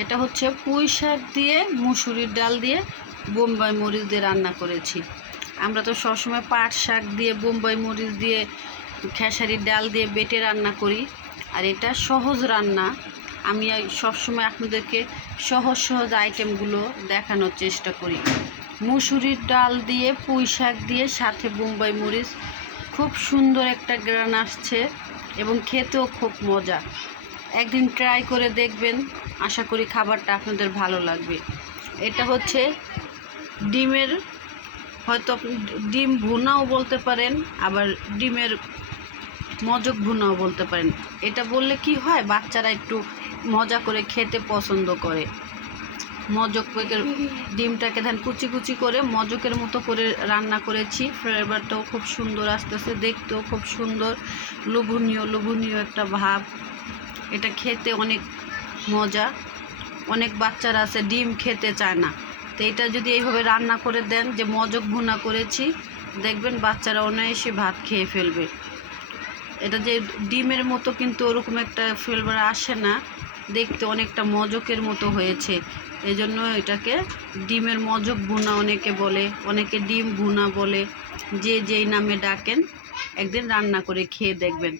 এটা হচ্ছে পুঁই শাক দিয়ে মুসুরির ডাল দিয়ে বোম্বাই মরিচ দিয়ে রান্না করেছি। আমরা তো সবসময় পাট শাক দিয়ে বোম্বাই মরিচ দিয়ে খেসারির ডাল দিয়ে বেটে রান্না করি, আর এটা সহজ রান্না। আমি সবসময় আপনাদেরকে সহজ সহজ আইটেমগুলো দেখানোর চেষ্টা করি। মুসুরির ডাল দিয়ে পুঁই শাক দিয়ে সাথে বোম্বাই মরিচ, খুব সুন্দর একটা গ্রান আসছে এবং খেতেও খুব মজা। একদিন ট্রাই করে দেখবেন, আশা করি খাবারটা আপনাদের ভালো লাগবে। এটা হচ্ছে ডিমের, হয়তো আপনি ডিম ভুনাও বলতে পারেন, আবার ডিমের মজক ভুনাও বলতে পারেন। এটা বললে কি হয়, বাচ্চারা একটু মজা করে খেতে পছন্দ করে। মজক ডিমটাকে ধান কুচি কুচি করে মজকের মতো করে রান্না করেছি। ফ্লেভারটাও খুব সুন্দর আসতেছে, দেখতেও খুব সুন্দর, লোভনীয় লোভনীয় একটা ভাব। এটা খেতে অনেক মজা। অনেক বাচ্চারা আছে ডিম খেতে চায় না, তো এটা যদি এইভাবে রান্না করে দেন, যে মজক ভুনা করেছি, দেখবেন বাচ্চারা অনায়াসে ভাত খেয়ে ফেলবে। এটা যে ডিমের মতো কিন্তু ওরকম একটা ফ্লেভার আসে না, দেখতে অনেকটা মজকের মতো হয়েছে। এই জন্য এটাকে ডিমের মজক ভুনা অনেকে বলে, অনেকে ডিম ভুনা বলে, যে যেই নামে ডাকেন, একদিন রান্না করে খেয়ে দেখবেন।